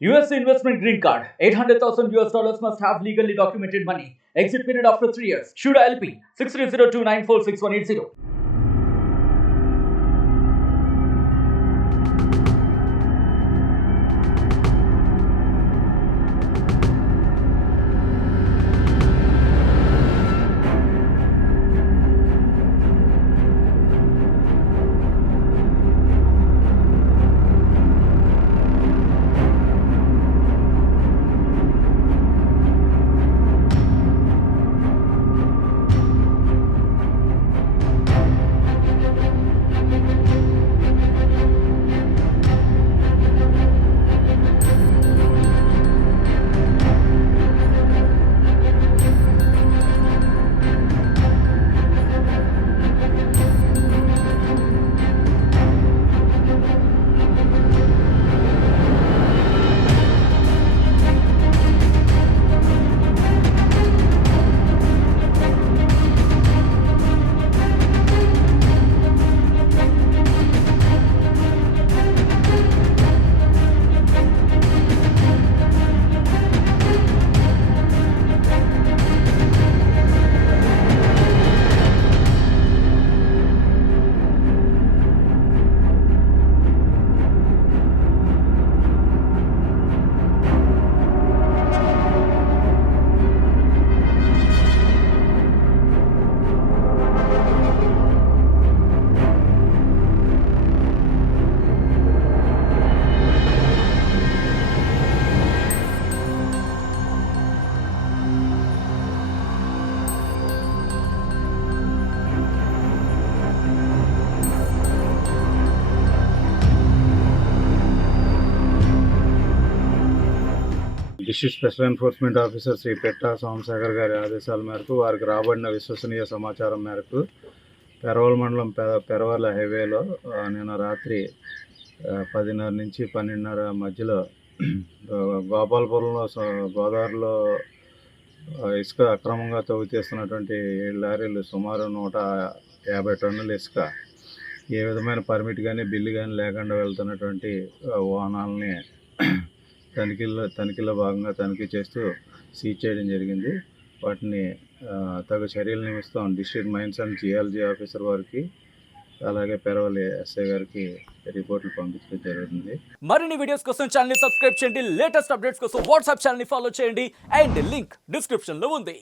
US investment green card. $800,000 must have legally documented money. Exit period after 3 years. Shuda LP 6302946180. District special enforcement officer Shri Petta Somasekhar గారి ఆదేశాల మేరకు వారికి రాబడిన విశ్వసనీయ సమాచారం మేరకు పెరవల్ మండలం పెరవల్ హైవేలో నిన్న రాత్రి 10:30 నుంచి 12:30 మధ్యలో గోపాలపురంలో గోదావరిలో ఇసుక అక్రమంగా తవ్వి తీస్తున్నటువంటి 7 లారీలు సుమారు 150 టన్నుల ఇసుక ఏ విధమైన పర్మిట్ కానీ బిల్లు కానీ లేకుండా వెళ్తున్నటువంటి వాహనాలని తనిఖీలో భాగంగా తనిఖీ చేస్తూ సీజ్ చేయడం జరిగింది. వాటిని తగు చర్యల నిమిత్తం district mines and geology officer వారికి అలాగే పెరవలి ఎస్ఐ గారికి రిపోర్టులు పంపించడం జరుగుతుంది. మరిన్ని వీడియోస్ కోసం ఛానల్ ని సబ్స్క్రైబ్ చేయండి. లేటెస్ట్ అప్డేట్స్ కోసం వాట్సాప్ ఛానల్ ని ఫాలో చేయండి అండ్ లింక్ డిస్క్రిప్షన్ లో ఉంది.